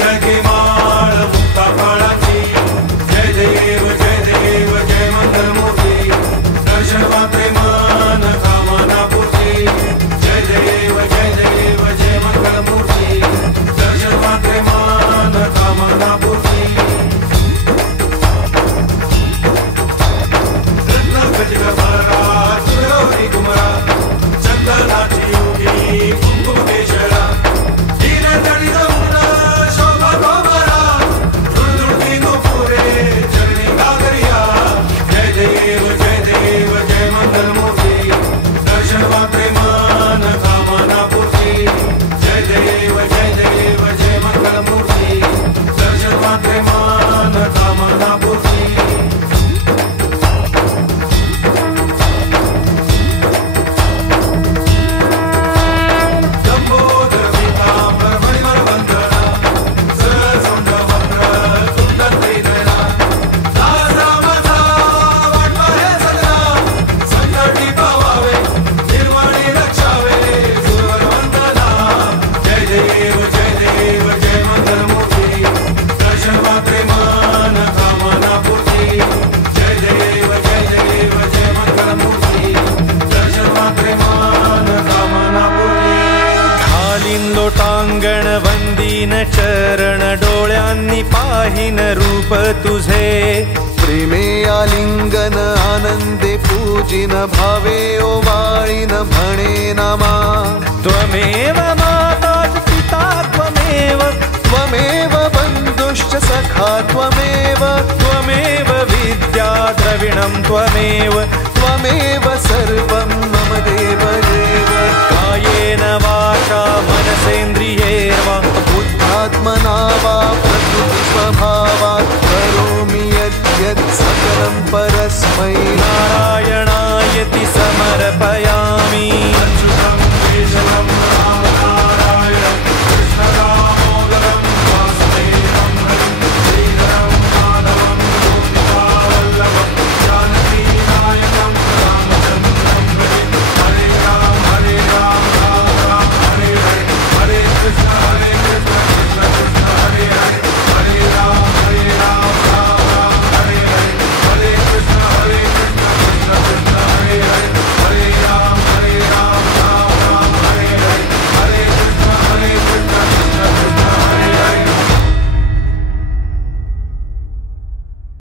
जगे माळ मुक्ता फळाची जय देव जय मंगलमूर्ती दर्शन मात्रे मन कामना पूर्ती जय देव जय मंगलमूर्ती दर्शन मात्रे मन कामना पूर्ती गजगभरा सुरवरी कुमरा चंदनाची योगी कुंकुमेश्वरा हिरे तळी जाऊन शोभा गोबरा धुळधुळती नुपुरे चरणी गागरिया जय देव जय मंगलमूर्ती दर्शन मात्रे मन कामना पूर्ती जय देव जय मंगलमूर्ती दर्शन मात्रे मन कामना पूर्ती लोटांगण वंदीन चरण डोळ्यांनी पाहिन रूप तुझे प्रेमे आलिंगन आनंदे पूजिन भावे ओवाळीन भने नमा त्वमेव माता पिता त्वमेव बन्धुश्च सखा त्वमेव विद्या द्रविणं त्वमेव सर्वं मम देव कायेन वाचा मनसेन्द्रियैर्वा बुद्धात्मना वा प्रकृति स्वभावात् करोमि यद्यत् सकलं परस्मै नारायणायति समर्पयामि।